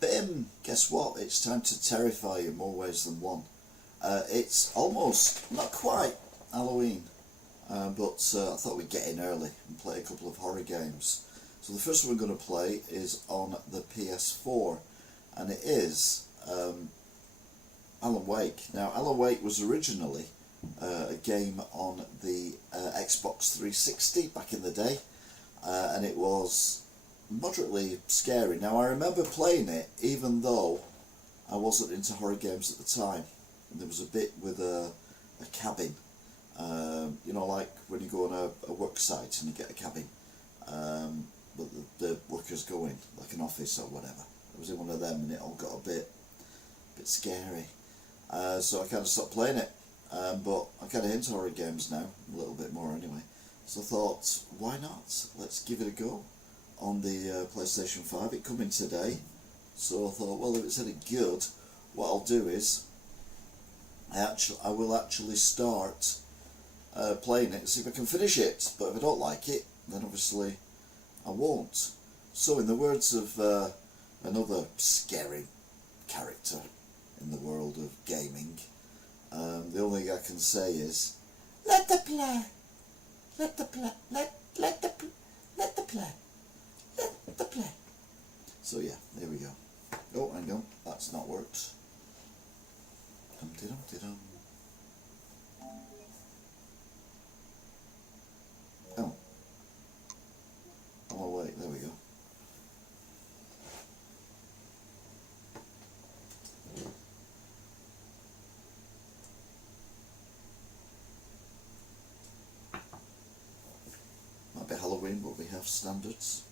Bim! Guess what? It's time to terrify you more ways than one. It's almost, not quite, Halloween, but I thought we'd get in early and play a couple of horror games. So the first one we're going to play is on the PS4, and it is Alan Wake. Now, Alan Wake was originally a game on the Xbox 360 back in the day, and it was moderately scary. Now, I remember playing it even though I wasn't into horror games at the time. And there was a bit with a cabin, you know, like when you go on a work site and you get a cabin, but the workers go in, like an office or whatever. I was in one of them and it all got a bit scary. So I kind of stopped playing it, but I'm kind of into horror games now, a little bit more anyway. So I thought, why not? Let's give it a go on the PlayStation 5. It coming today, so I thought, well, if it's any good, what I'll do is I will actually start playing it and see if I can finish it. But if I don't like it, then obviously I won't. So in the words of another scary character in the world of gaming, the only thing I can say is, let the play, let the play, let the play, let the play, let the play. So yeah, there we go. Oh, hang on, that's not worked. Dum-de-dum-de-dum. Oh wait, there we go. Might be Halloween, but we have standards.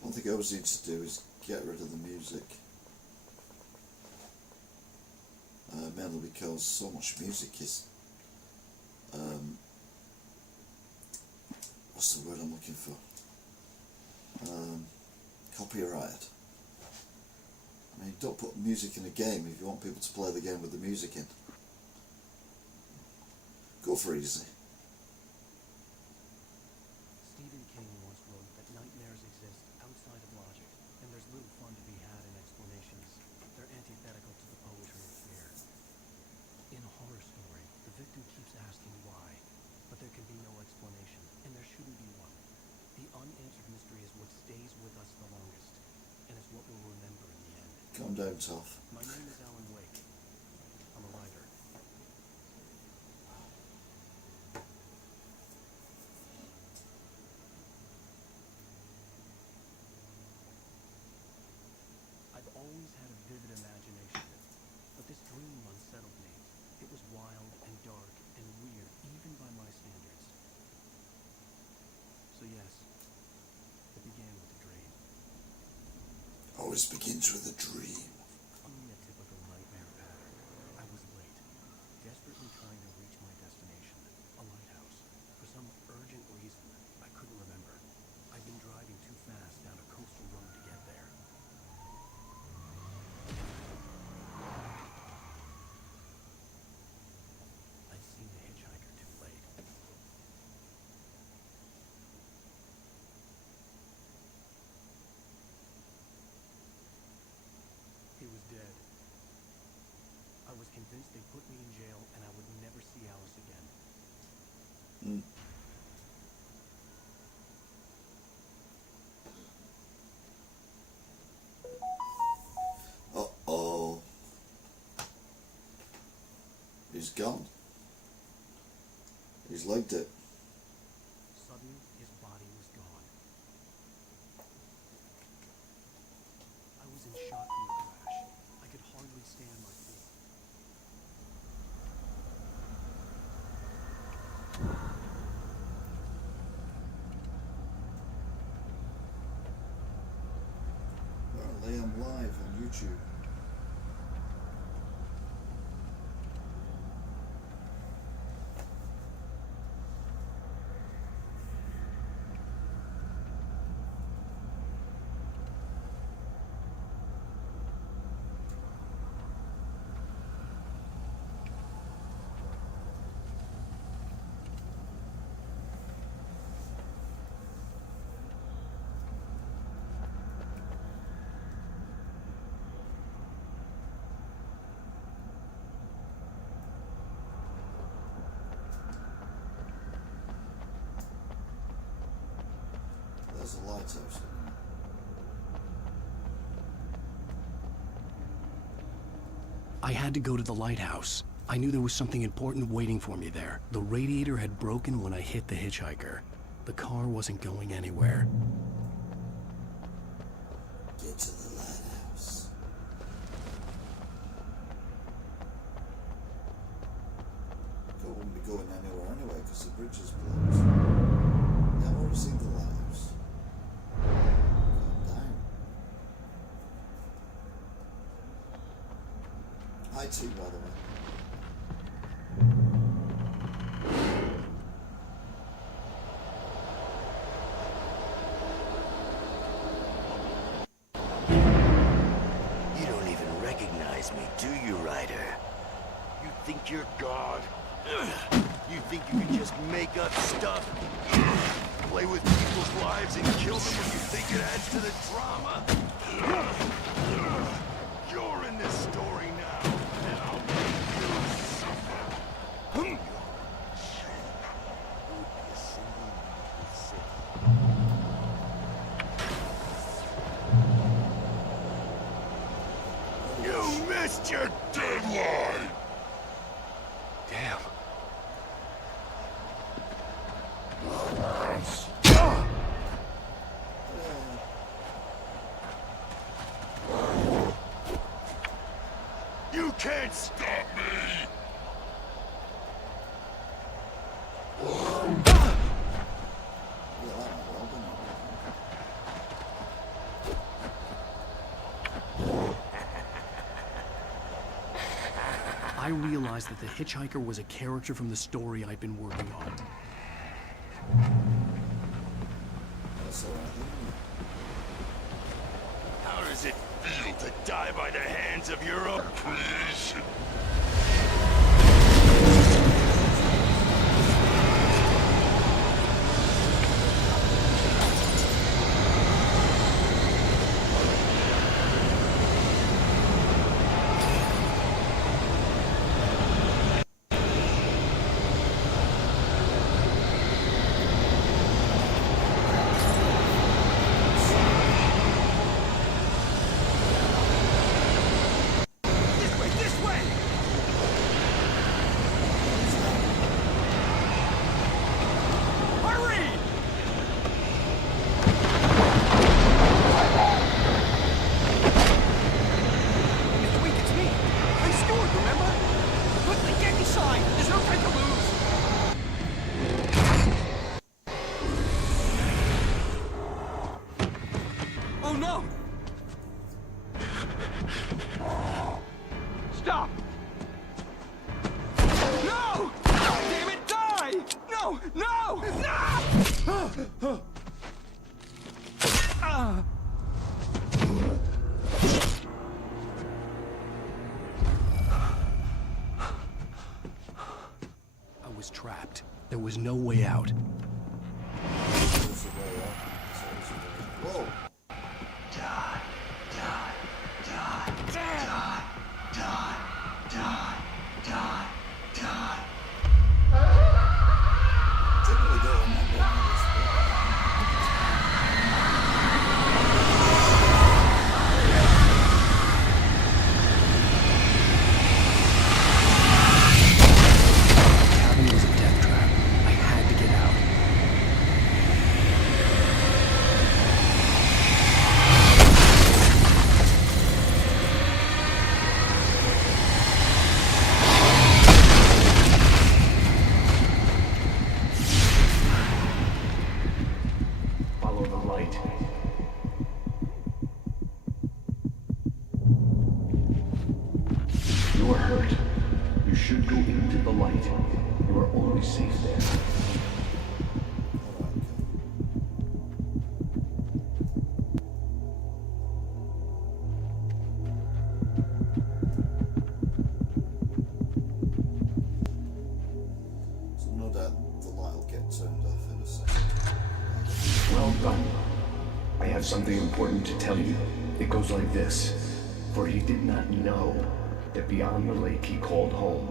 One thing I always need to do is get rid of the music, mainly because so much music is, what's the word I'm looking for, copyrighted. I mean, don't put music in a game if you want people to play the game with the music in. Go for easy. Stephen King once wrote that nightmares exist outside of logic, and there's little fun to be had in explanations. They're antithetical to the poetry of fear. In a horror story, the victim keeps asking why, but there can be no explanation, and there shouldn't be one. The unanswered mystery is what stays with us the longest, and is what we'll remember in the end. Calm down, Toff. My name is Alan Wake. I'm a writer. I've always had a vivid imagination, but this dream unsettled me. It was wild and dark and weird, even by my standards. So yes, it began with a dream. Always begins with a dream. Following a typical nightmare pattern, I was late, desperately trying to reach my destination, a lighthouse. For some urgent reason, I couldn't remember. I'd been driving too fast down a coastal road to get there. I'd seen the hitchhiker too late. He was dead. I was convinced they'd put me in jail and I would never see Alice again. Uh-oh. He's gone. He's legged it. Suddenly, his body was gone. I was in shock from the crash. I could hardly stay on my feet. Apparently I'm live on YouTube. there's a lighthouse. I had to go to the lighthouse. I knew there was something important waiting for me there. The radiator had broken when I hit the hitchhiker. The car wasn't going anywhere. Get to the lighthouse. It wouldn't be going anywhere anyway because the bridge is blocked. Yeah, I've already seen the lighthouse. Calm down. Hi, T, by the way. You don't even recognize me, do you, Ryder? You think you're God? You think you can just make up stuff? Play with people's lives and kill them when you think it adds to the drama? You're in this story now, and I'll make you suffer. You're a shame. Would be a single with sin. You missed your deadline! Damn. You can't stop me! I realized that the hitchhiker was a character from the story I'd been working on. That's alright. How does it feel to die by the hands of your own creation? Stop! No! Damn it, die! No! No! No! I was trapped. There was no way out. Whoa! Die, die, die, die, die, die, die, die. Generally don't remember any of this, The cabin was a death trap. I had to get out. Follow the light. You are hurt. You should go into the light. You are always safe there. so no doubt the light will get turned off in a second. Well done. I have something important to tell you. It goes like this. For he did not know that beyond the lake he called home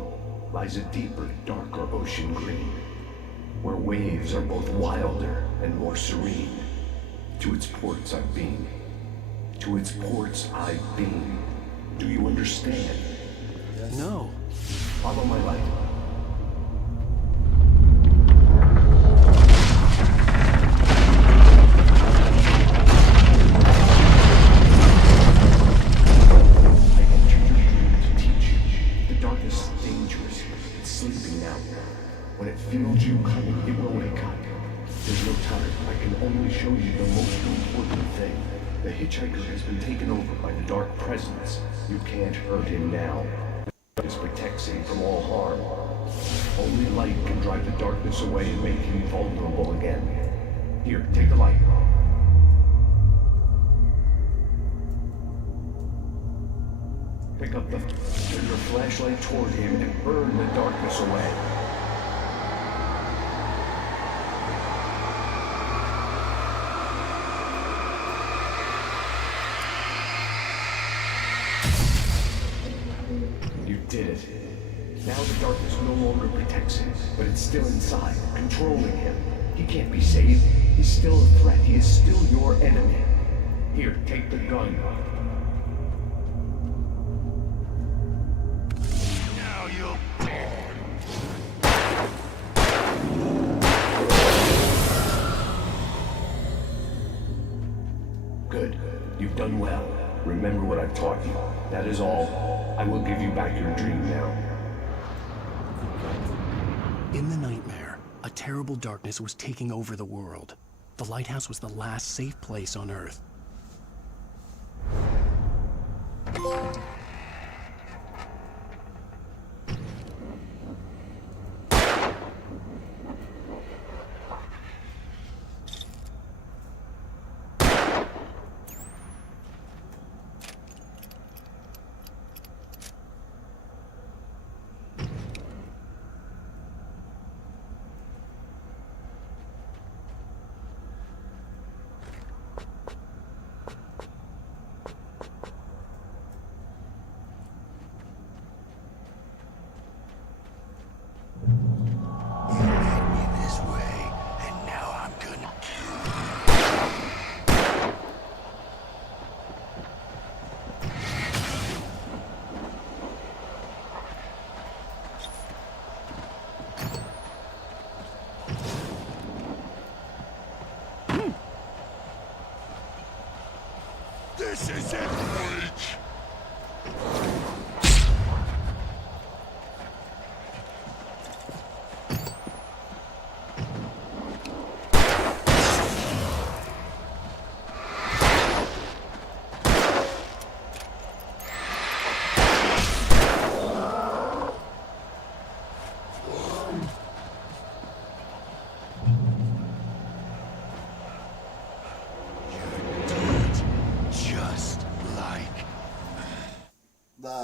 lies a deeper, darker ocean green, where waves are both wilder and more serene. To its ports I've been. To its ports I've been. Do you understand? No. Follow my light. I entered your dream to teach you. The darkness is dangerous. It's sleeping now. When it feels you coming, it will wake up. There's no time. I can only show you the most important thing. The hitchhiker has been taken over by the dark presence. You can't hurt him now. This protects him from all harm. Only light can drive the darkness away and make him vulnerable again. Here, take the light. Pick up turn your flashlight toward him and burn the darkness away. You did it. Now the darkness no longer protects him, but it's still inside, controlling him. He can't be saved. He's still a threat. He is still your enemy. Here, take the gun. Now you'll Good. You've done well. Remember what I've taught you. That is all. I will give you back your dream now. In the nightmare, a terrible darkness was taking over the world. The lighthouse was the last safe place on Earth. This is it, Breach!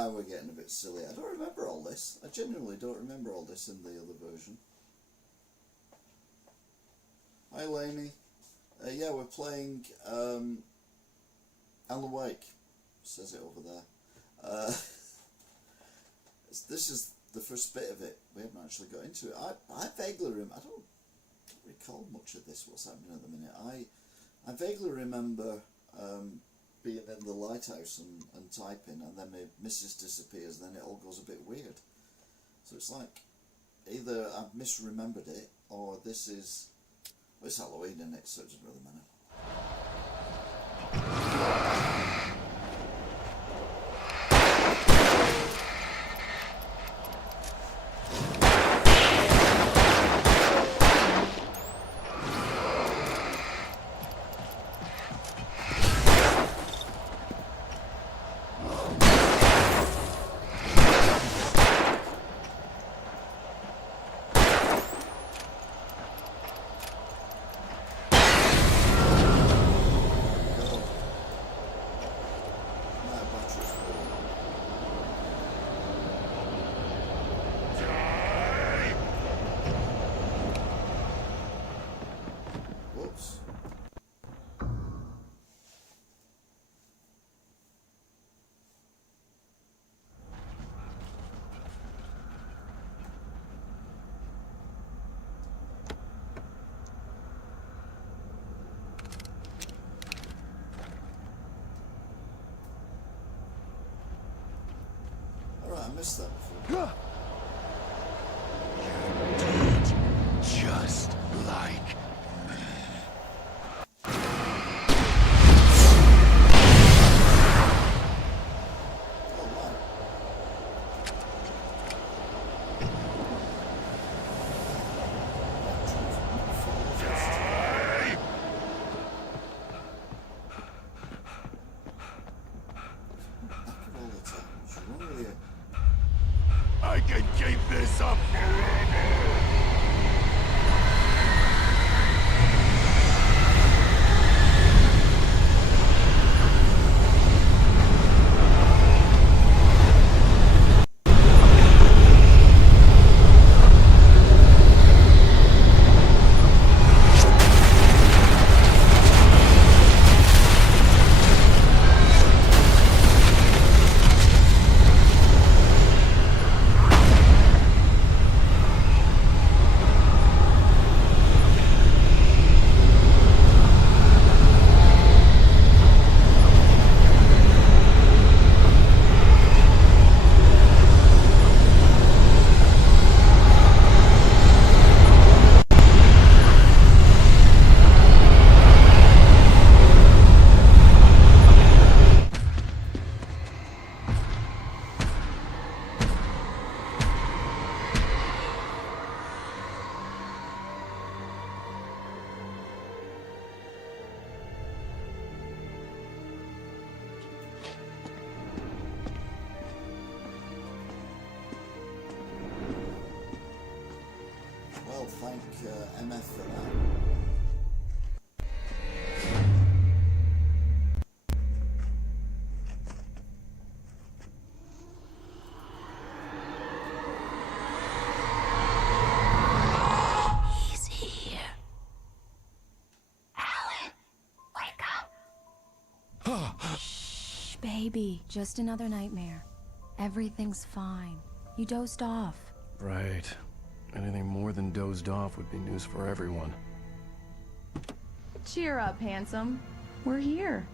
We're getting a bit silly. I don't remember all this. I genuinely don't remember all this in the other version. Hi Lainey. Yeah, we're playing Alan Wake. Says it over there. This is the first bit of it. We haven't actually got into it. I vaguely remember. I don't recall much of this. What's happening at the minute? I vaguely remember being in the lighthouse and typing, and then my missus disappears, then it all goes a bit weird. So it's like either I've misremembered it, or this is, well, it's Halloween, isn't it? So it doesn't really matter. missed that before. Just like Oh wow. All the time. What's wrong with you? I can keep this up forever. Well, thank MF for that. He's here. Alan, wake up. Shh, baby. Just another nightmare. Everything's fine. You dozed off. Right. Anything more than dozed off would be news for everyone. Cheer up, handsome. We're here.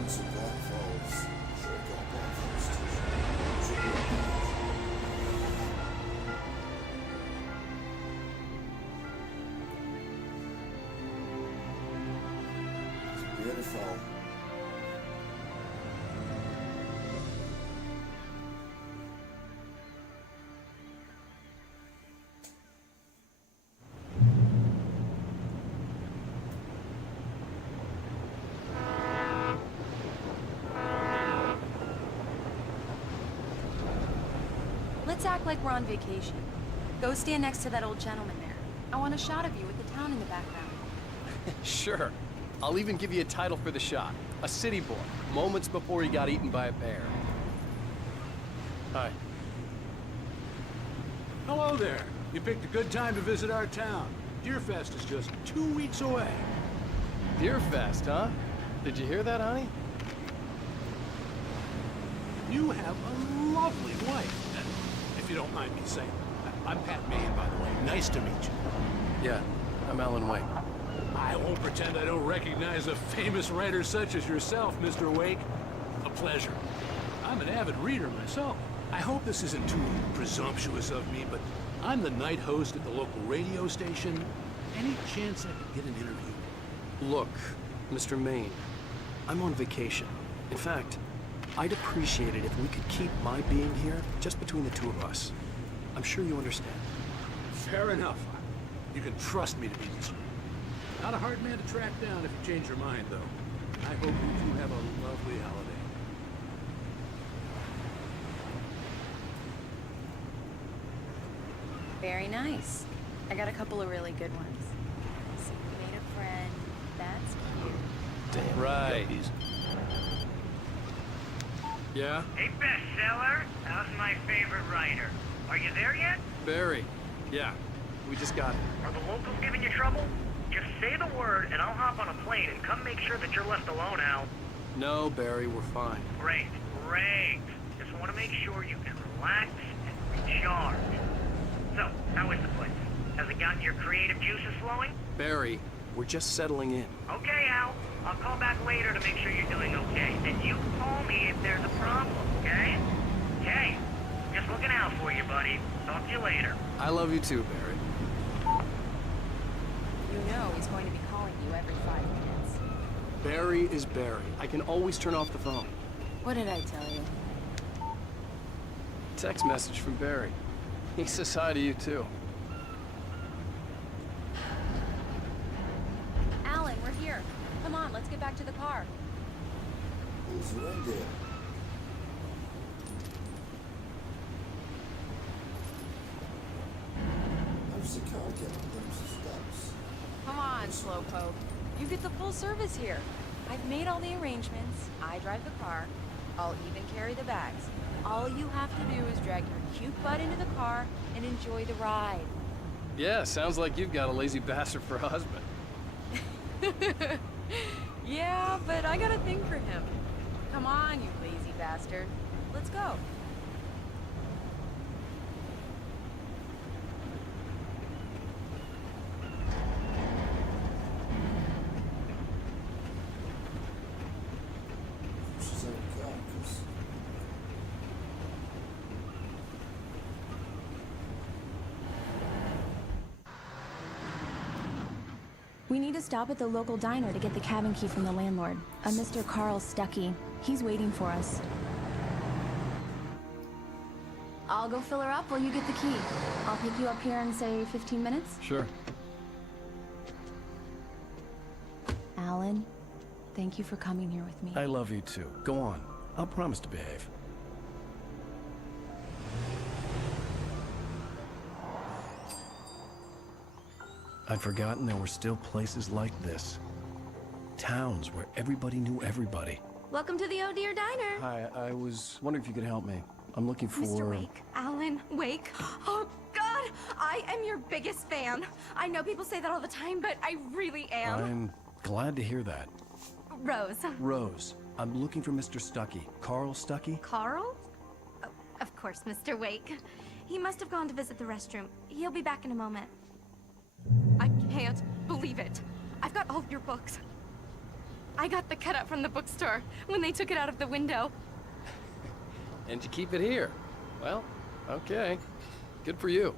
Once it Black Falls, should have got a Black Falls t-shirt. Should be amazing. It's beautiful. Let's act like we're on vacation. Go stand next to that old gentleman there. I want a shot of you with the town in the background. Sure. I'll even give you a title for the shot. A city boy, moments before he got eaten by a bear. Hi. Hello there. You picked a good time to visit our town. Deerfest is just 2 weeks away. Deerfest, huh? Did you hear that, honey? You have a lovely wife, and if you don't mind me saying. I'm Pat Maine, by the way. Nice to meet you. Yeah, I'm Alan Wake. I won't pretend I don't recognize a famous writer such as yourself, Mr. Wake. A pleasure. I'm an avid reader myself. I hope this isn't too presumptuous of me, but I'm the night host at the local radio station. Any chance I could get an interview? Look, Mr. Maine, I'm on vacation. In fact, I'd appreciate it if we could keep my being here just between the two of us. I'm sure you understand. Fair enough. You can trust me to be discreet. Not a hard man to track down if you change your mind, though. I hope you two have a lovely holiday. Very nice. I got a couple of really good ones. So you made a friend. That's cute. Damn right. Yeah? Hey, bestseller, how's my favorite writer? Are you there yet? Barry. Yeah. We just got it. Are the locals giving you trouble? Just say the word and I'll hop on a plane and come make sure that you're left alone, Al. No, Barry, we're fine. Great, great. Just want to make sure you can relax and recharge. So, how is the place? Has it gotten your creative juices flowing? Barry, we're just settling in. Okay, Al. I'll call back later to make sure you're doing okay. And you call me if there's a problem, okay? Okay. Just looking out for you, buddy. Talk to you later. I love you too, Barry. You know he's going to be calling you every 5 minutes. Barry is Barry. I can always turn off the phone. What did I tell you? Text message from Barry. He says hi to you too. Alan, we're here. Come on, let's get back to the car. There's a reindeer. How's the car get up them steps? Come on, Slowpoke. You get the full service here. I've made all the arrangements. I drive the car. I'll even carry the bags. All you have to do is drag your cute butt into the car and enjoy the ride. Yeah, sounds like you've got a lazy bastard for a husband. Yeah, but I got a thing for him. Come on, you lazy bastard. Let's go. She's okay, 'cause We need to stop at the local diner to get the cabin key from the landlord, a Mr. Carl Stuckey. He's waiting for us. I'll go fill her up while you get the key. I'll pick you up here in, say, 15 minutes? Sure. Alan, thank you for coming here with me. I love you too. Go on. I'll promise to behave. I'd forgotten there were still places like this. Towns where everybody knew everybody. Welcome to the Oh Dear Diner. Hi, I was wondering if you could help me. I'm looking for... Mr. Wake. Alan Wake. Oh, God! I am your biggest fan. I know people say that all the time, but I really am. I'm glad to hear that. Rose. Rose, I'm looking for Mr. Stuckey. Carl Stuckey? Carl? Oh, of course, Mr. Wake. He must have gone to visit the restroom. He'll be back in a moment. I can't believe it. I've got all of your books. I got the cutout from the bookstore when they took it out of the window. And you keep it here. Well, okay. Good for you.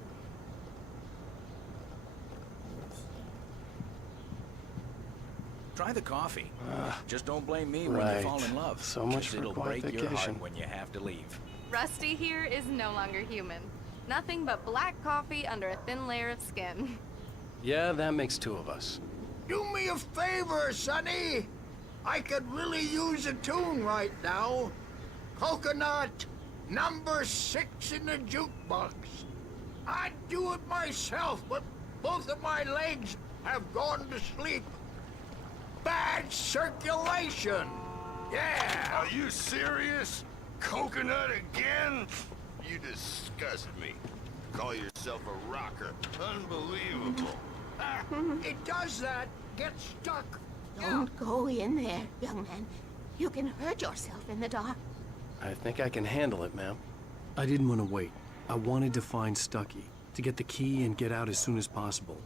Try the coffee. Just don't blame me when right. you fall in love. So much 'cause for it'll quiet break your vacation. heart when you have to leave. Rusty here is no longer human. Nothing but black coffee under a thin layer of skin. Yeah, that makes two of us. Do me a favor, Sonny. I could really use a tune right now. Coconut, number 6 in the jukebox. I'd do it myself, but both of my legs have gone to sleep. Bad circulation. Yeah. Are you serious? Coconut again? You disgust me. Call yourself a rocker. Unbelievable. It does that. Get stuck. Don't go in there, young man. You can hurt yourself in the dark. I think I can handle it, ma'am. I didn't want to wait. I wanted to find Stuckey, to get the key and get out as soon as possible.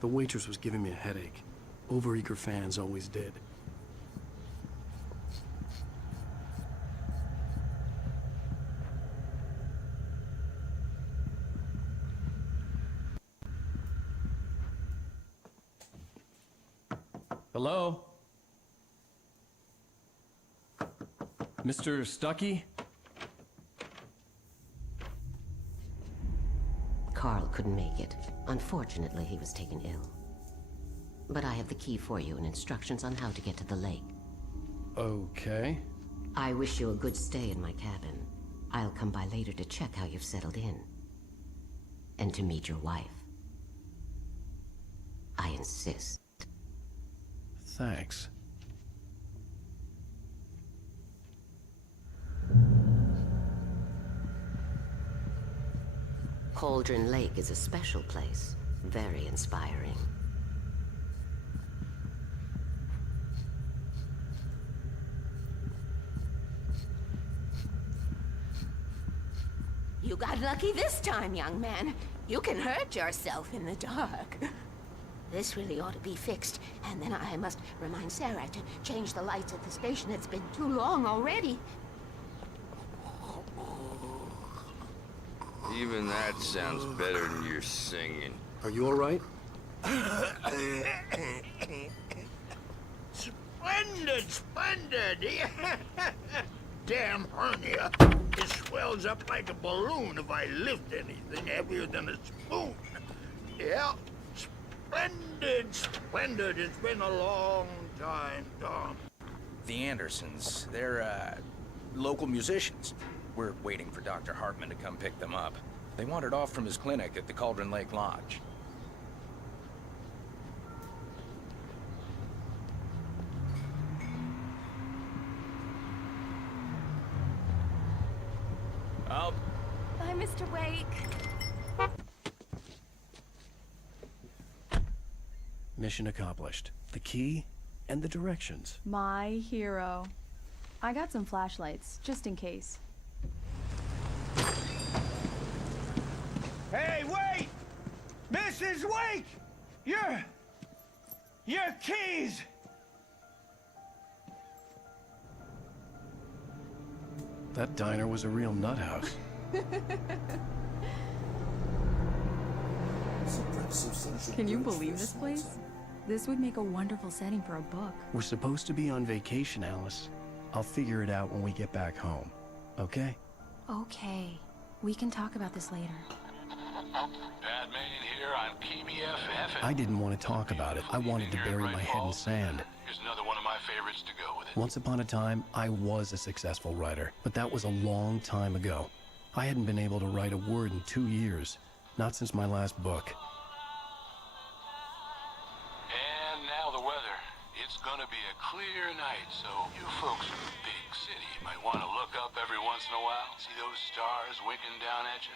The waitress was giving me a headache. Overeager fans always did. Hello? Mr. Stuckey? Carl couldn't make it. Unfortunately, he was taken ill. But I have the key for you and instructions on how to get to the lake. Okay. I wish you a good stay in my cabin. I'll come by later to check how you've settled in. And to meet your wife. I insist. Thanks. Cauldron Lake is a special place. Very inspiring. You got lucky this time, young man. You can hurt yourself in the dark. This really ought to be fixed, and then I must remind Sarah to change the lights at the station. It's been too long already. Even that sounds better than your singing. Are you all right? Splendid, splendid! Damn hernia. It swells up like a balloon if I lift anything heavier than a spoon. Yeah, splendid, splendid. It's been a long time, Tom. The Andersons, they're, local musicians. We're waiting for Dr. Hartman to come pick them up. They wandered off from his clinic at the Cauldron Lake Lodge. Oh. Bye, Mr. Wake. Mission accomplished. The key and the directions. My hero. I got some flashlights, just in case. Hey, wait! Mrs. Wake! Your keys! That diner was a real nut house. Can you believe this place? This would make a wonderful setting for a book. We're supposed to be on vacation, Alice. I'll figure it out when we get back home. Okay? Okay. We can talk about this later. Batman here on KBF FM. I didn't want to talk about it. I wanted to bury my head in sand. Here's another one of my favorites to go with it. Once upon a time, I was a successful writer, but that was a long time ago. I hadn't been able to write a word in 2 years, not since my last book. And now the weather. It's gonna be a clear night, so you folks in the big city might want to look up every once in a while. See those stars winking down at you?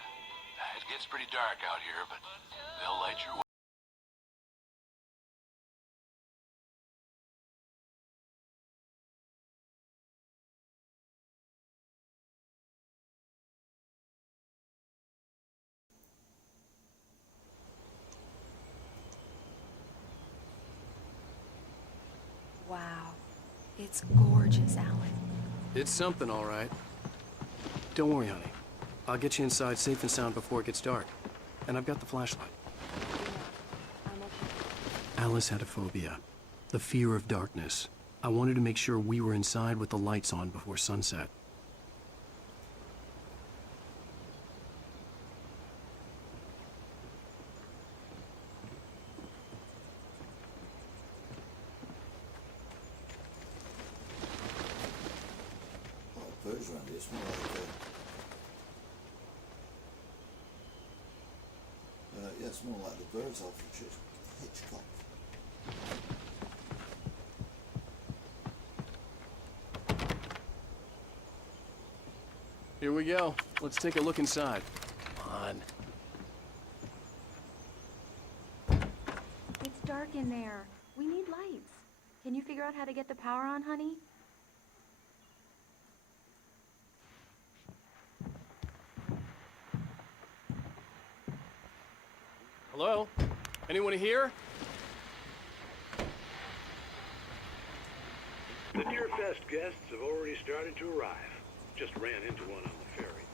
It gets pretty dark out here, but they'll light your way. Wow. It's gorgeous, Alan. It's something, all right. Don't worry, honey. I'll get you inside safe and sound before it gets dark. And I've got the flashlight. Alice had a phobia. The fear of darkness. I wanted to make sure we were inside with the lights on before sunset. Birds around here. It's more like yeah, it's more like the birds off of Hitchcock. Here we go. Let's take a look inside. Come on. It's dark in there. We need lights. Can you figure out how to get the power on, honey? Hello? Anyone here? The Deer Fest guests have already started to arrive. Just ran into one on the ferry.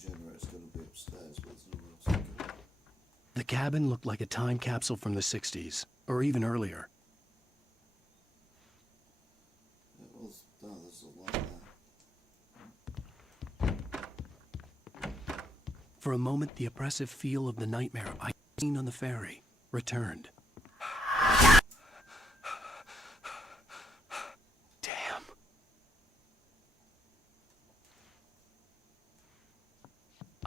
Generator's going to be upstairs, but there's nowhere else to go. The cabin looked like a time capsule from the 60s, or even earlier. It was, no, there's a light there. For a moment, the oppressive feel of the nightmare I'd seen on the ferry returned. Damn.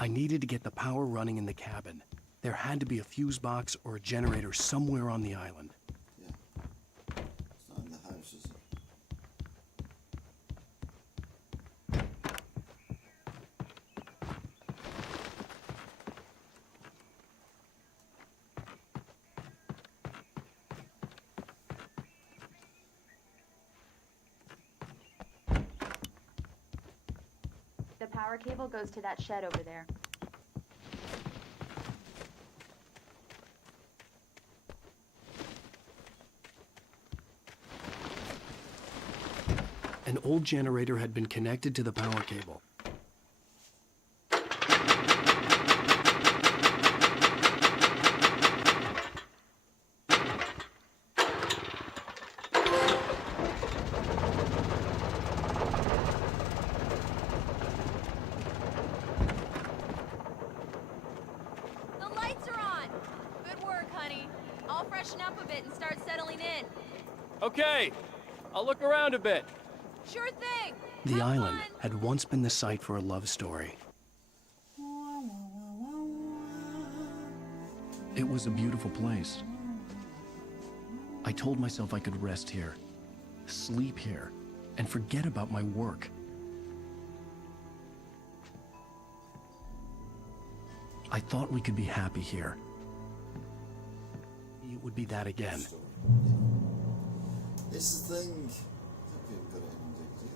I needed to get the power running in the cabin. There had to be a fuse box or a generator somewhere on the island. Yeah. It's not in the house, is it? The power cable goes to that shed over there. An old generator had been connected to the power cable. The lights are on! Good work, honey. I'll freshen up a bit and start settling in. Okay, I'll look around a bit. Sure thing! The island had once been the site for a love story. It was a beautiful place. I told myself I could rest here, sleep here, and forget about my work. I thought we could be happy here. It would be that again. It's the thing. I think we've got it in DVD.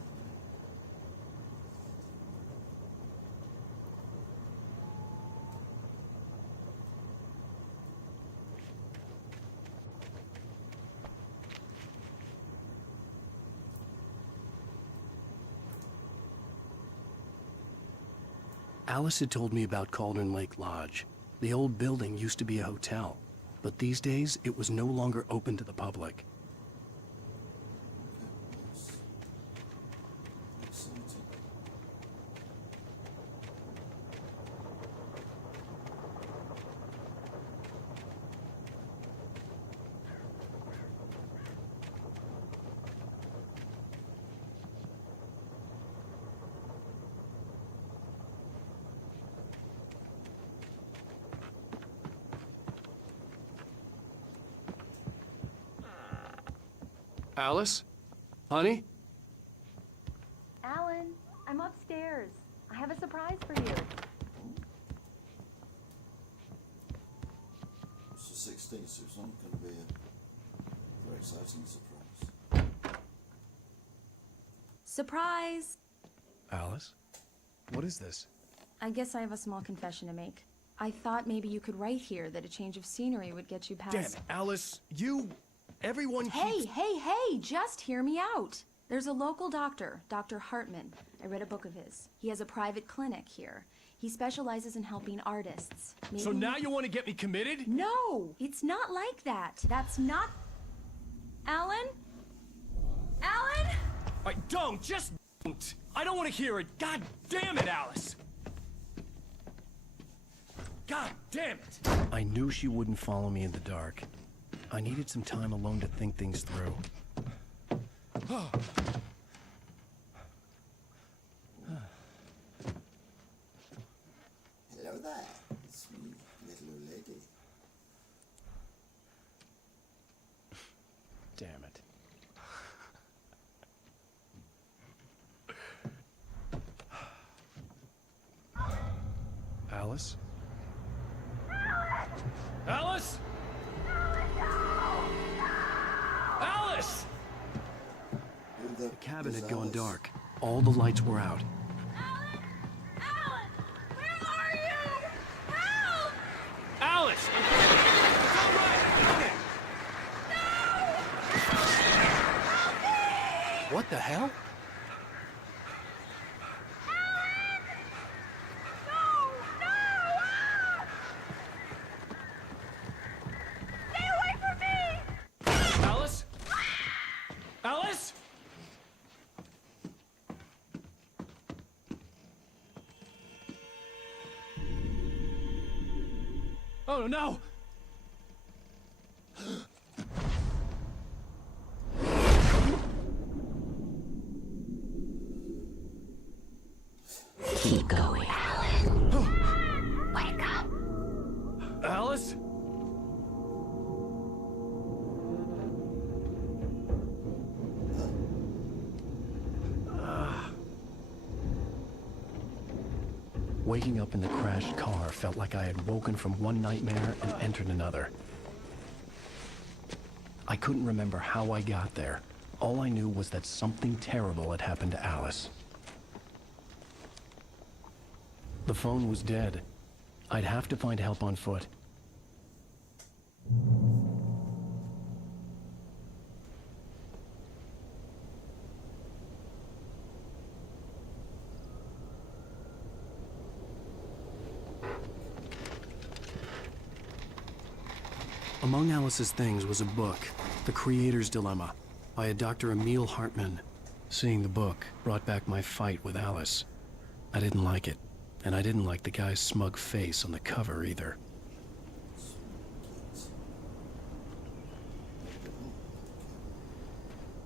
Alice had told me about Cauldron Lake Lodge. The old building used to be a hotel, but these days it was no longer open to the public. Alice? Honey? Alan, I'm upstairs. I have a surprise for you. It's the 16th, so it's not going to be a very exciting surprise. Surprise! Alice? What is this? I guess I have a small confession to make. I thought maybe you could write here that a change of scenery would get you past... Damn it, Alice, everyone keeps... Hey, just hear me out. There's a local doctor, Dr. Hartman. I read a book of his. He has a private clinic here. He specializes in helping artists. Maybe... So now you want to get me committed? No, it's not like that. That's not... Alan? Alan? Just don't. I don't want to hear it. God damn it, Alice. God damn it. I knew she wouldn't follow me in the dark. I needed some time alone to think things through. Hello there, it's me, little lady. Damn it. Alice? Alice? Alice! The cabin had gone dark. All the lights were out. Alice! It's all right! I'm coming! What the hell? Alice? Alice? Oh no! Keep going, Alan. Waking up in the crashed car felt like I had woken from one nightmare and entered another. I couldn't remember how I got there. All I knew was that something terrible had happened to Alice. The phone was dead. I'd have to find help on foot. Among Alice's things was a book, The Creator's Dilemma, by a Dr. Emil Hartman. Seeing the book brought back my fight with Alice. I didn't like it, and I didn't like the guy's smug face on the cover either.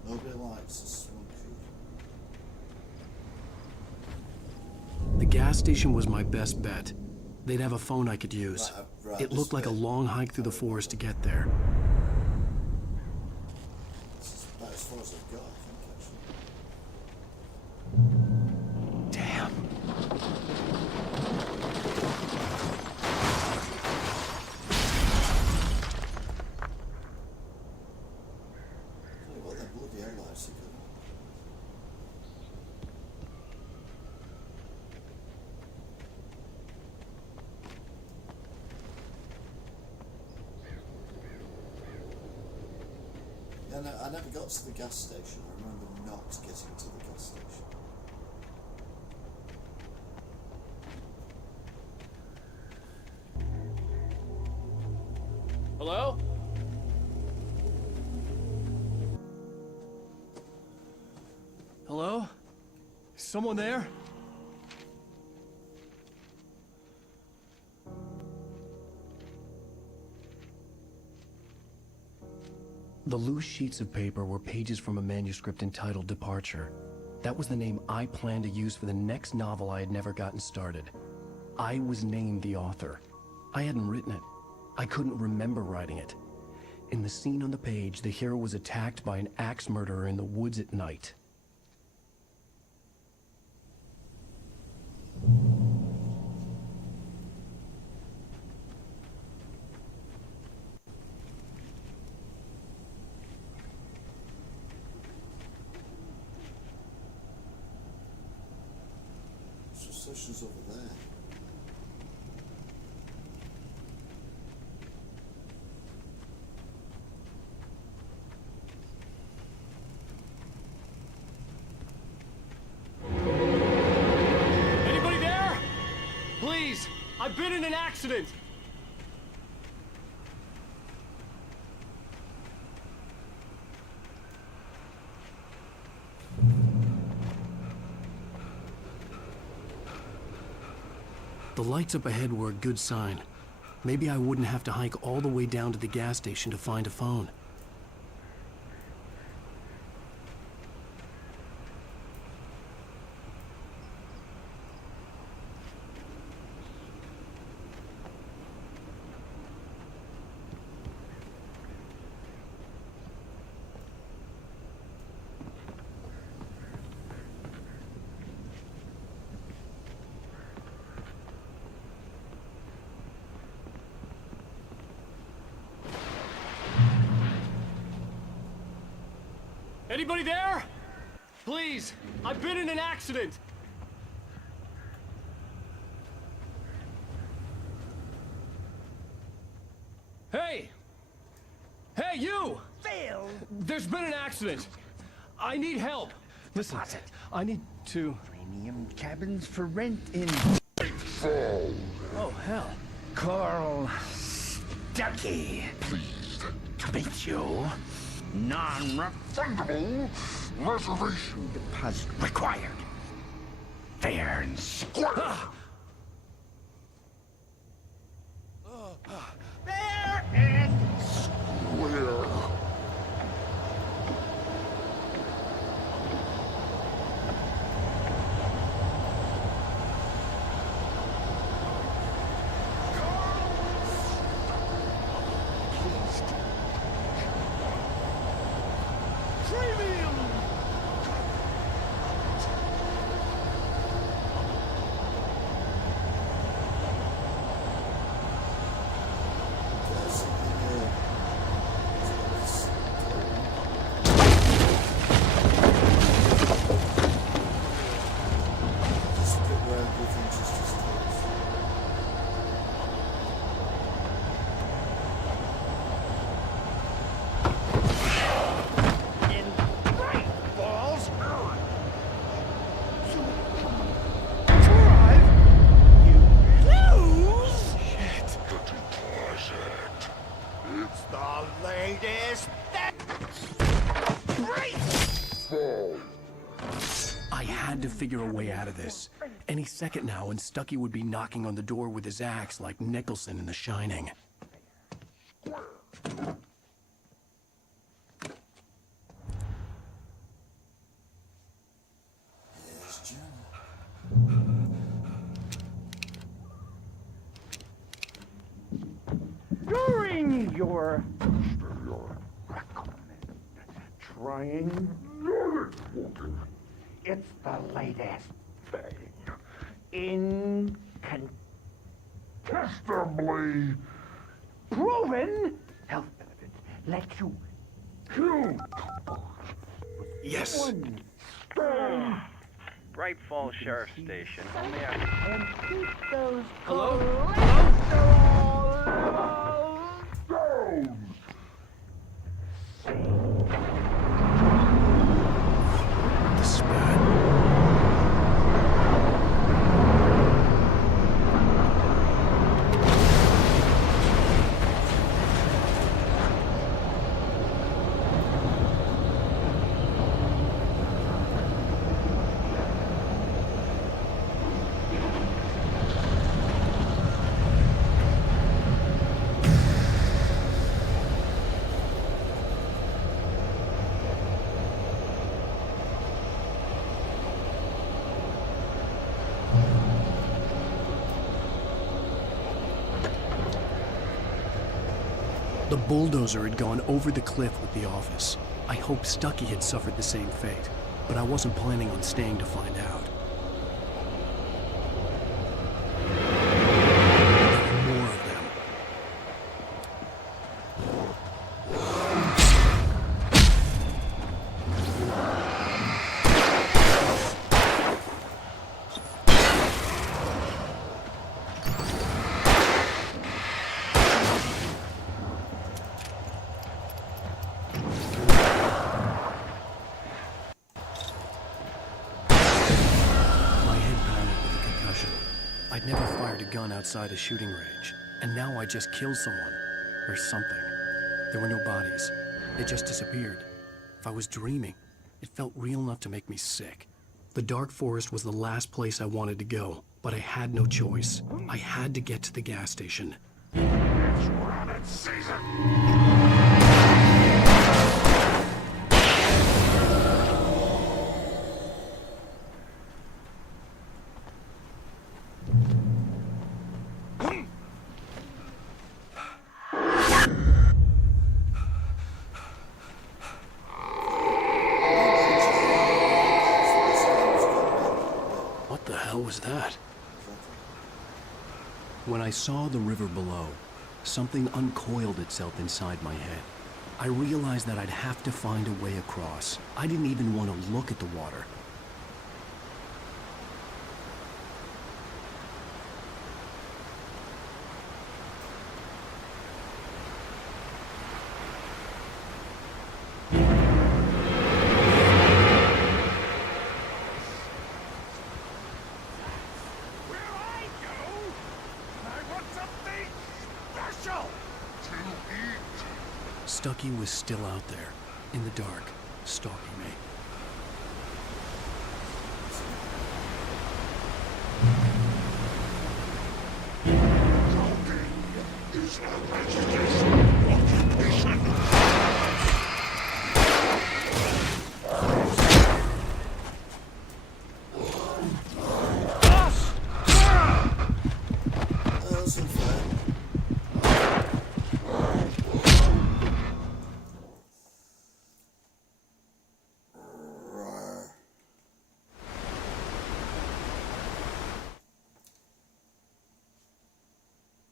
Nobody likes a smug The gas station was my best bet. They'd have a phone I could use. Right, It looked like a long hike through the forest to get there. This is about as far as I've got, I think, actually. Damn. Tell you what, they're bloody hell lives you could. Yeah, no, I never got to the gas station. I remember not getting to the gas station. Hello? Hello? Is someone there? The loose sheets of paper were pages from a manuscript entitled Departure. That was the name I planned to use for the next novel I had never gotten started. I was named the author. I hadn't written it. I couldn't remember writing it. In the scene on the page, the hero was attacked by an axe murderer in the woods at night. Station's over there. Anybody there? Please, I've been in an accident. The lights up ahead were a good sign. Maybe I wouldn't have to hike all the way down to the gas station to find a phone. Anybody there? Please, I've been in an accident. Hey! Hey, you! Phil! There's been an accident. I need help. Listen, Deposit. I need to... Premium cabins for rent in... Oh, hell. Carl Stuckey. Pleased to meet you. Non-refundable reservation deposit required. Fair and square. Fair and square. had to figure a way out of this. Any second now, and Stucky would be knocking on the door with his axe like Nicholson in The Shining. During your trying, it's the latest thing. Incontestably proven health benefits let you kill Yes. one stone Bright Falls Sheriff Station. Only and keep those Hello? cholesterol levels down. The spat. The bulldozer had gone over the cliff with the office. I hoped Stucky had suffered the same fate, but I wasn't planning on staying to find out. There were more of them. I'd never fired a gun outside a shooting range, and now I just killed someone. Or something. There were no bodies. They just disappeared. If I was dreaming, it felt real enough to make me sick. The dark forest was the last place I wanted to go, but I had no choice. I had to get to the gas station. It's rabbit season. What the hell was that? When I saw the river below, something uncoiled itself inside my head. I realized that I'd have to find a way across. I didn't even want to look at the water. Stucky was still out there, in the dark, stalking me.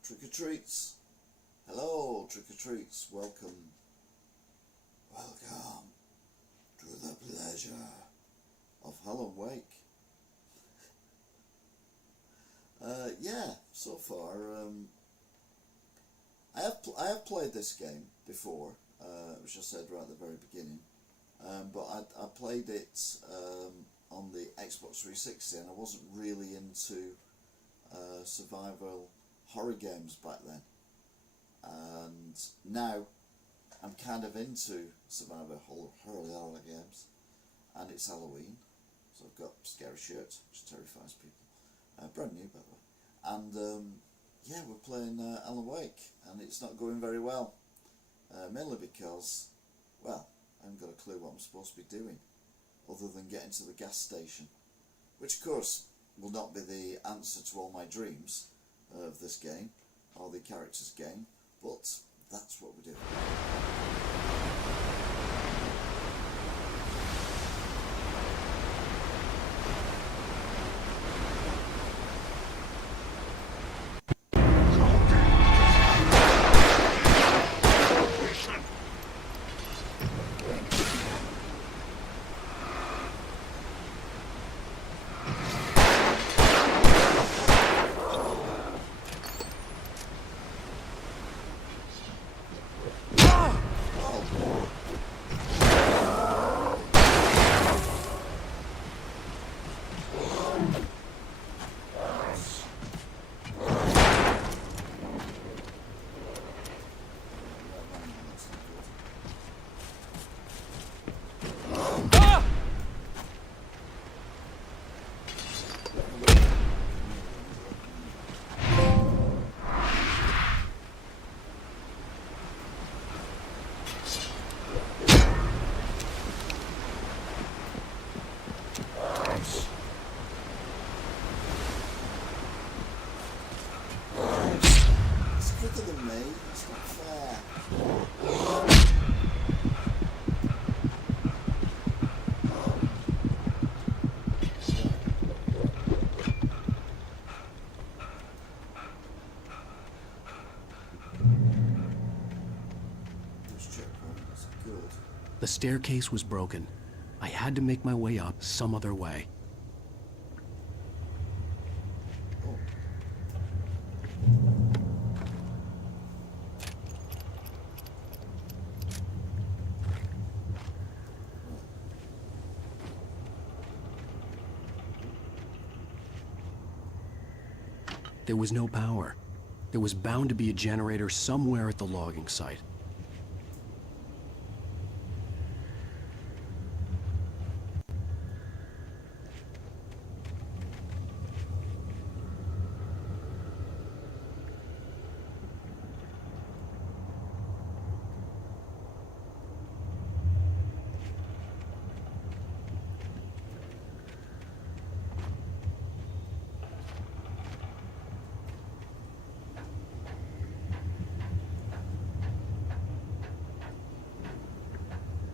Trick-or-treats. Hello, trick-or-treats. Welcome. Welcome to the pleasure of Halloween Wake. Yeah, so far, I have played this game before, which I said right at the very beginning, but I played it on the Xbox 360, and I wasn't really into survival horror games back then, and now I'm kind of into survival horror games, and it's Halloween, so I've got scary shirt, which terrifies people. Brand new, by the way. And yeah, we're playing Alan Wake, and it's not going very well. Mainly because, well, I haven't got a clue what I'm supposed to be doing, other than getting to the gas station. Which, of course, will not be the answer to all my dreams of this game, or the character's game, but that's what we're doing. The staircase was broken. I had to make my way up some other way. There was no power. There was bound to be a generator somewhere at the logging site.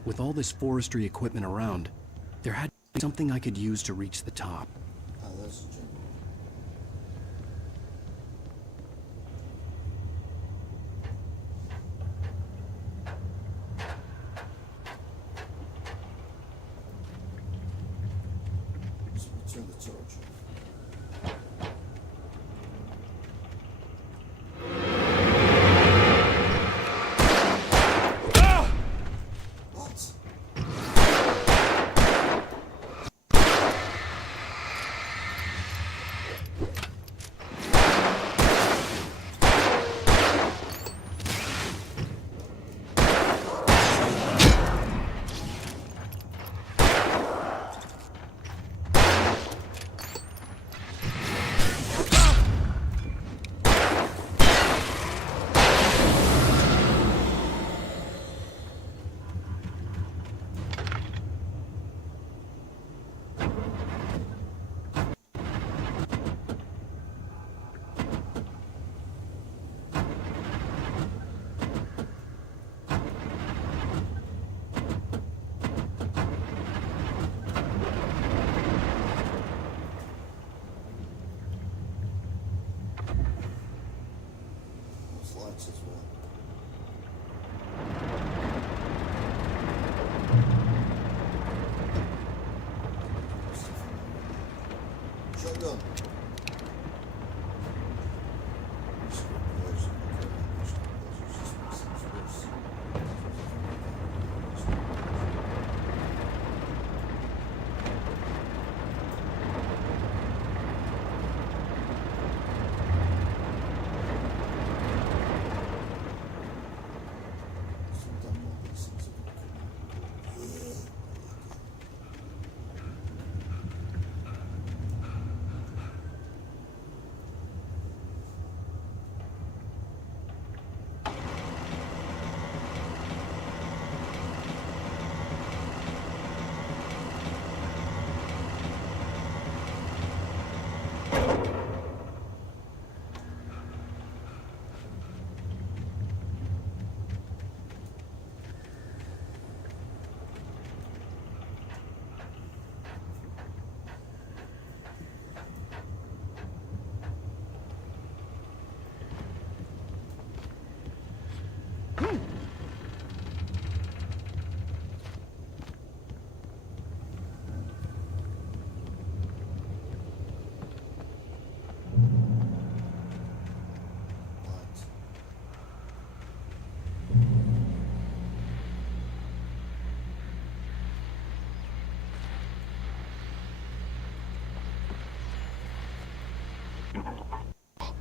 With all this forestry equipment around, there had to be something I could use to reach the top. Oh, that's a gem. So we turn the torch off. Lights as well. Shotgun.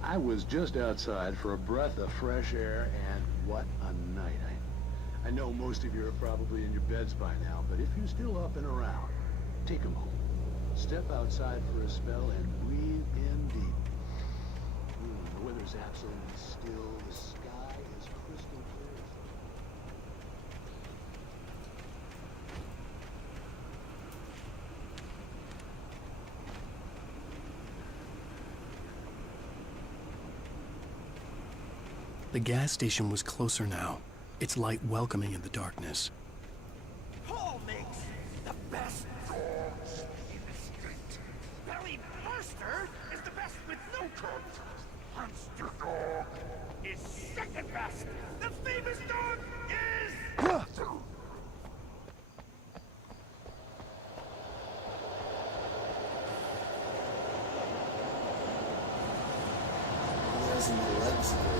I was just outside for a breath of fresh air, and what a night. I know most of you are probably in your beds by now, but if you're still up and around, take 'em home. Step outside for a spell and breathe in deep. The weather's absolutely still. The sky is crystal clear. The gas station was closer now, its light welcoming in the darkness. Paul makes the best dogs in the state. Belly Burster is the best with no coat. Monster Dog is second best. The famous dog is... There's no legs again.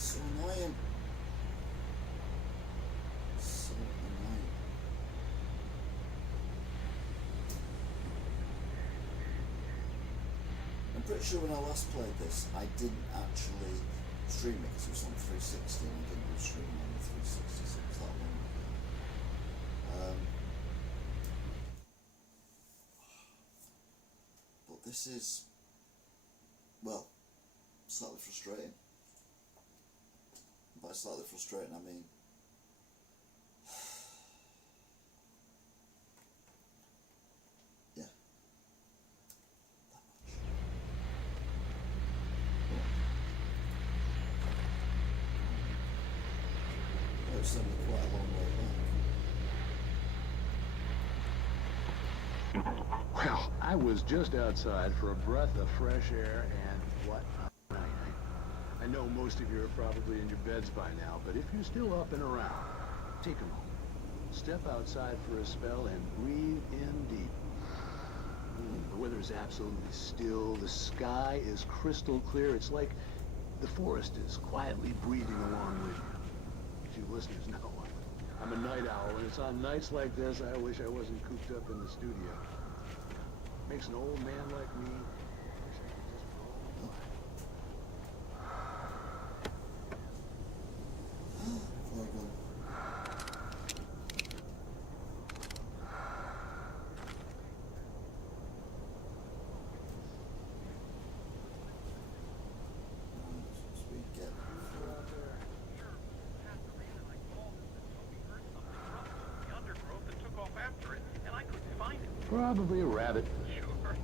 So annoying. So annoying. I'm pretty sure when I last played this, I didn't actually stream it because it was on 360 and I didn't do streaming on the 360, so it was that long ago. But this is, well, slightly frustrating. By slightly frustrating, I mean yeah, that much. Oh, it's only quite a long way back. Well, I was just outside for a breath of fresh air, and what a night. I know most of you are probably in your beds by now, but if you're still up and around, take 'em home. Step outside for a spell and breathe in deep. The weather's absolutely still. The sky is crystal clear. It's like the forest is quietly breathing along with you. As you listeners know, I'm a night owl, and it's on nights like this I wish I wasn't cooped up in the studio. Makes an old man like me wish I could just roll by. Probably a rabbit. Sure.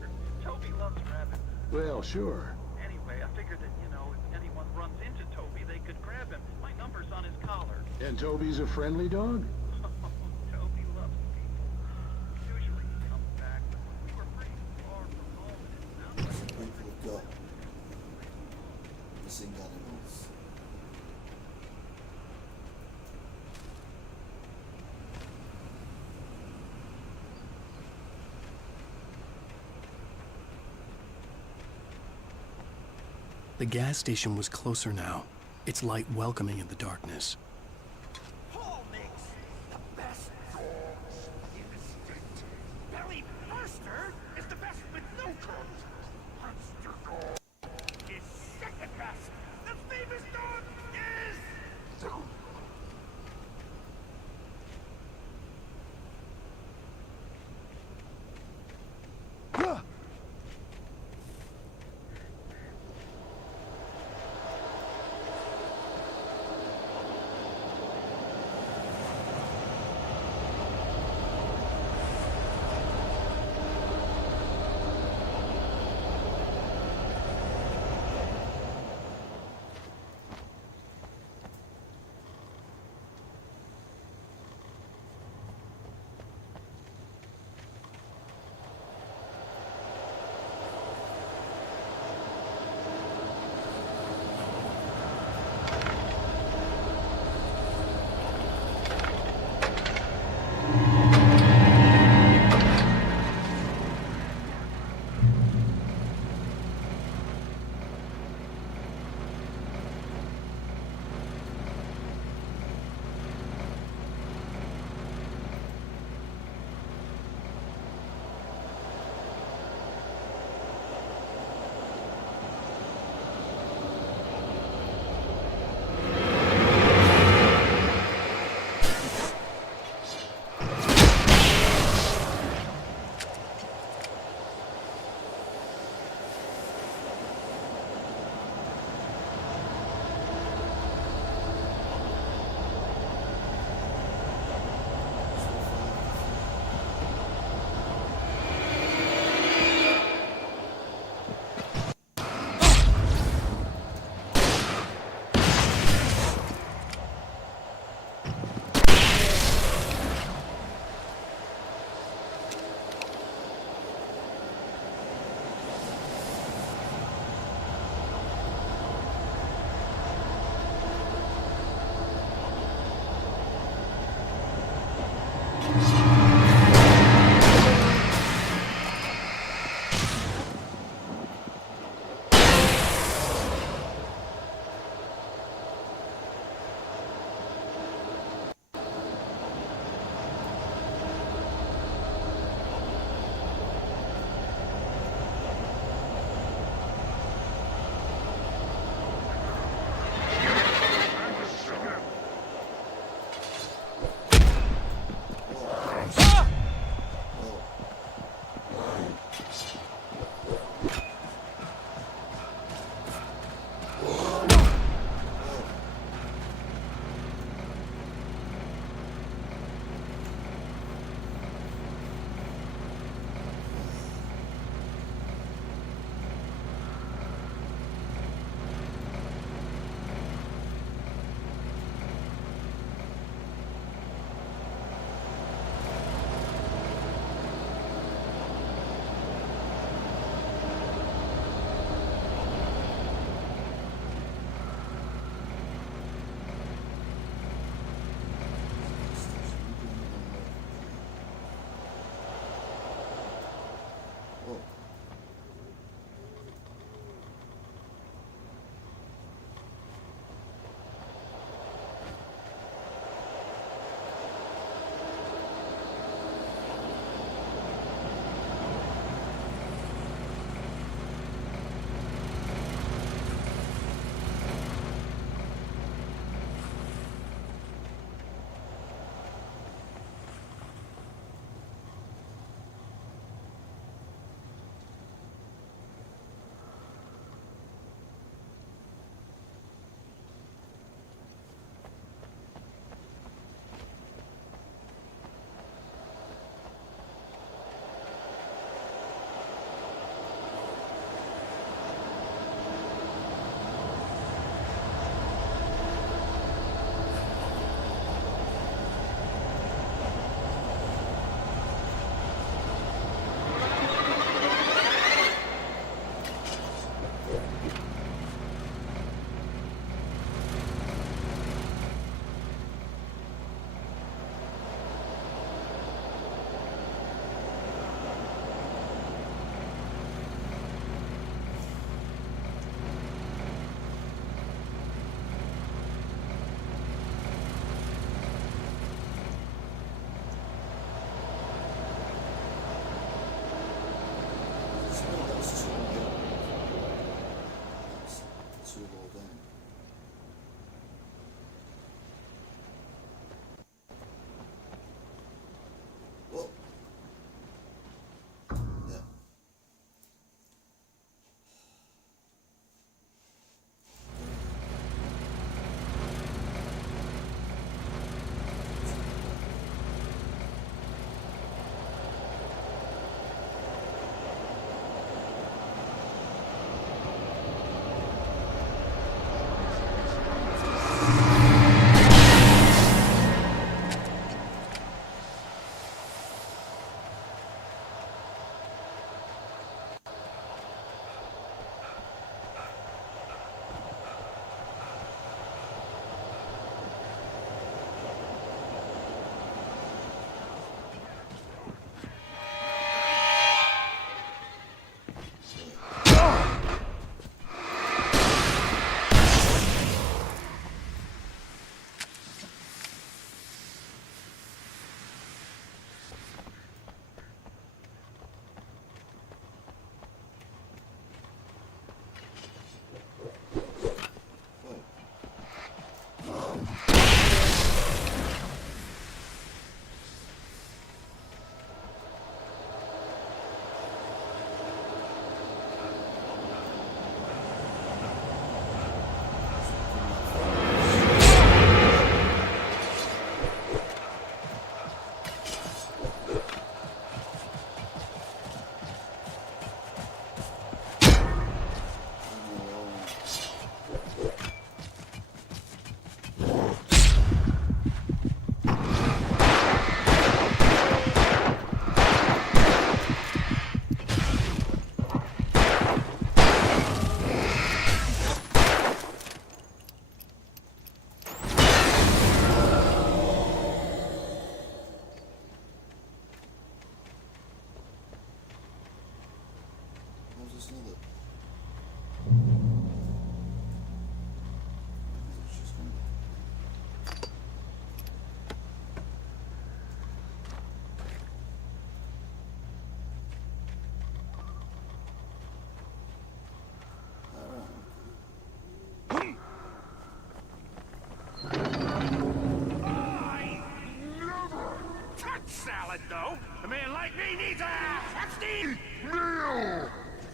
Toby loves rabbits. Well, sure. Anyway, I figured that, you know, if anyone runs into Toby, they could grab him. My number's on his collar. And Toby's a friendly dog? Toby loves people. Usually he comes back, but we were pretty far from home, and it sounds like People have got missing animals. The gas station was closer now, its light welcoming in the darkness. Paul makes the best dogs in the state. Belly Burster is the best with no coat. Monster Dog is second best. The famous dog is...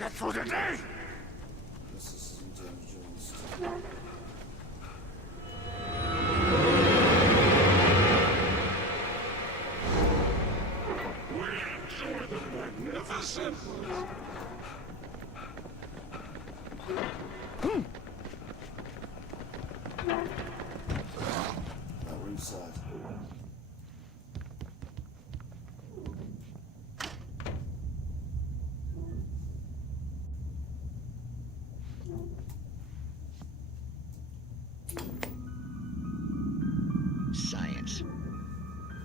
get through the day. This is Indiana Jones. We enjoy the magnificent. We're inside. Science.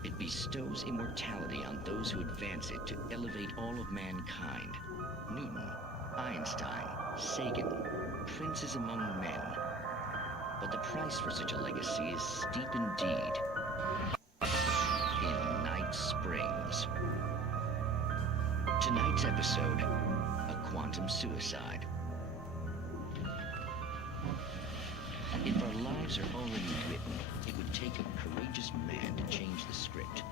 It bestows immortality on those who advance it to elevate all of mankind. Newton, Einstein, Sagan, princes among men. But the price for such a legacy is steep indeed. In Night Springs. Tonight's episode, a quantum suicide. If our lives are already written, it would take a courageous man to change the script.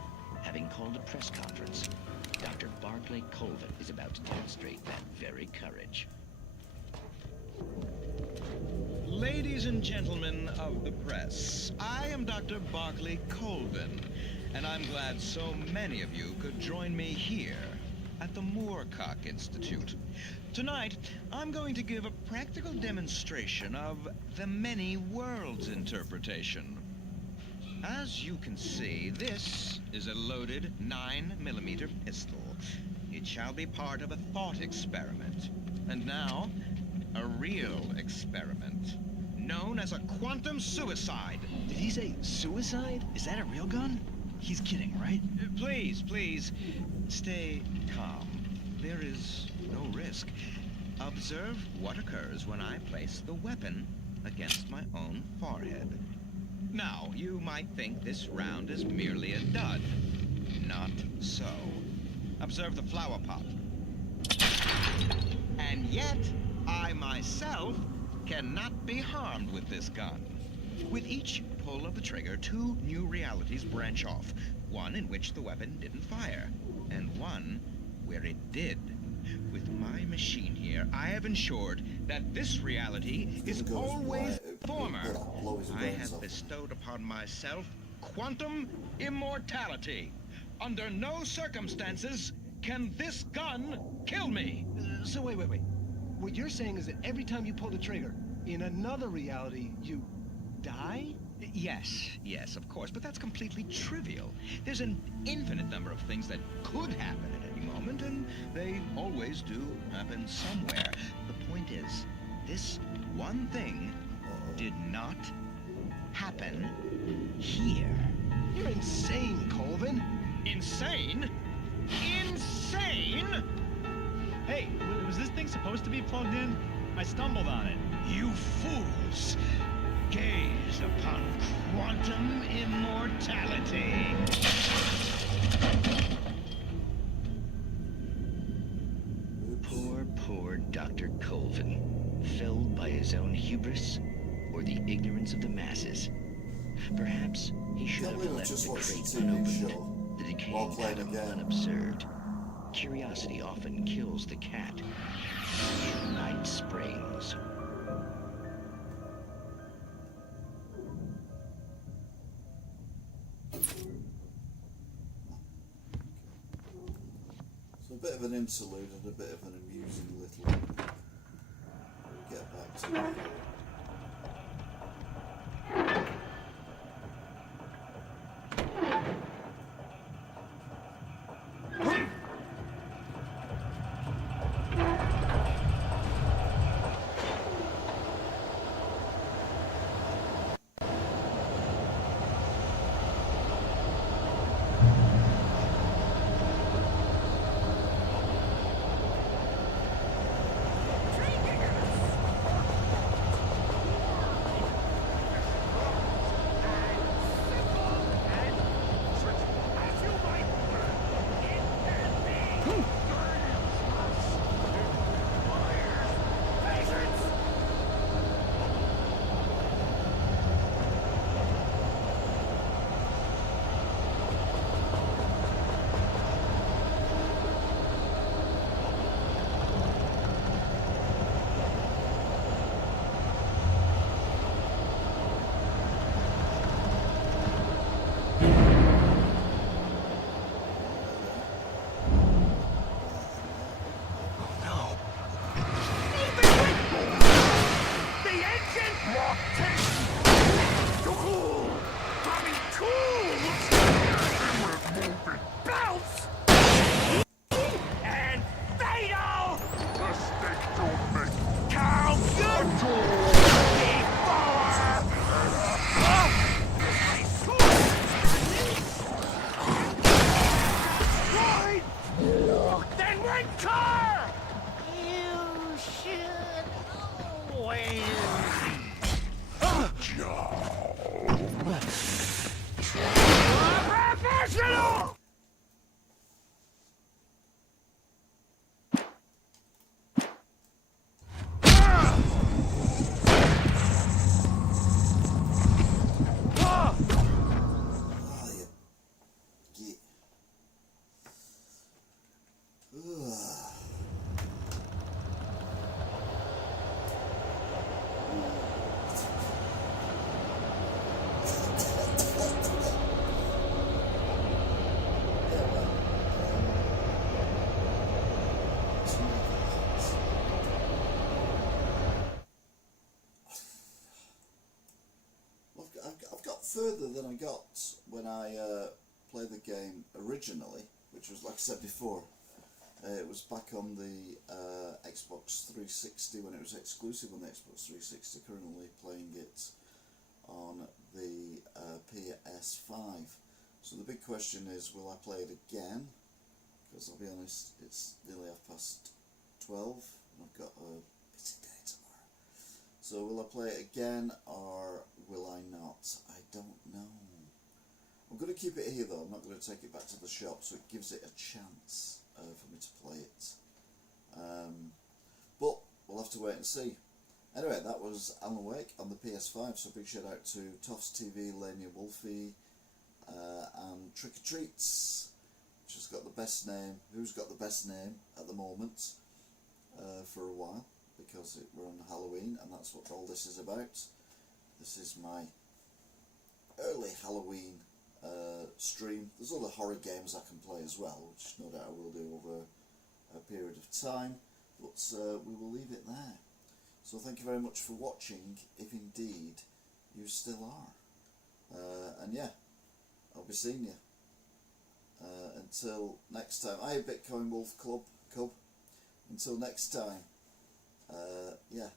Having called a press conference, Dr. Barclay Colvin is about to demonstrate that very courage. Ladies and gentlemen of the press, I am Dr. Barclay Colvin, and I'm glad so many of you could join me here at the Moorcock Institute. Tonight, I'm going to give a practical demonstration of the many worlds interpretation. As you can see, this is a loaded 9mm pistol. It shall be part of a thought experiment. And now, a real experiment, known as a quantum suicide. Did he say suicide? Is that a real gun? He's kidding, right? Please, please, stay calm. There is no risk. Observe what occurs when I place the weapon against my own forehead. Now, you might think this round is merely a dud. Not so. Observe the flower pot. And yet, I myself cannot be harmed with this gun. With each pull of the trigger, two new realities branch off. One in which the weapon didn't fire, and one where it did. With my machine here, I have ensured that this reality is always former. I have bestowed upon myself quantum immortality. Under no circumstances can this gun kill me. So wait. What you're saying is that every time you pull the trigger, in another reality, you die? Yes, of course, but that's completely trivial. There's an infinite number of things that could happen at any moment, and they always do happen somewhere. The point is, this one thing did not happen here. You're insane, Colvin. Insane? Insane? Hey, was this thing supposed to be plugged in? I stumbled on it. You fools! Gaze upon quantum immortality. Poor Dr. Colvin, felled by his own hubris or the ignorance of the masses. Perhaps he should have left the crate unopened, the decaying atom unobserved. Curiosity often kills the cat. In Night Springs. So a bit of an interlude and a bit of an amusing little. We'll get back to it. Professional! I've got further than I got when I played the game originally, which was, like I said before, it was back on the Xbox 360 when it was exclusive on the Xbox 360, currently playing it on the PS5. So the big question is, will I play it again? Because I'll be honest, it's nearly 12:30 and I've got a busy day tomorrow. So will I play it again or will I not? I don't know. I'm going to keep it here though. I'm not going to take it back to the shop, so it gives it a chance for me to play it. But we'll have to wait and see. Anyway, that was Alan Wake on the PS5, so big shout out to Toffs TV, Lania Wolfie, and Trick or Treats, which has got the best name, who's got the best name at the moment for a while, because we're on Halloween, and that's what all this is about. This is my early Halloween stream. There's other horror games I can play as well, which no doubt I will do over a period of time, but we will leave it there. So thank you very much for watching, if indeed you still are. And yeah, I'll be seeing you. Until next time. I Bitcoin Wolf Cub. Until next time. Yeah.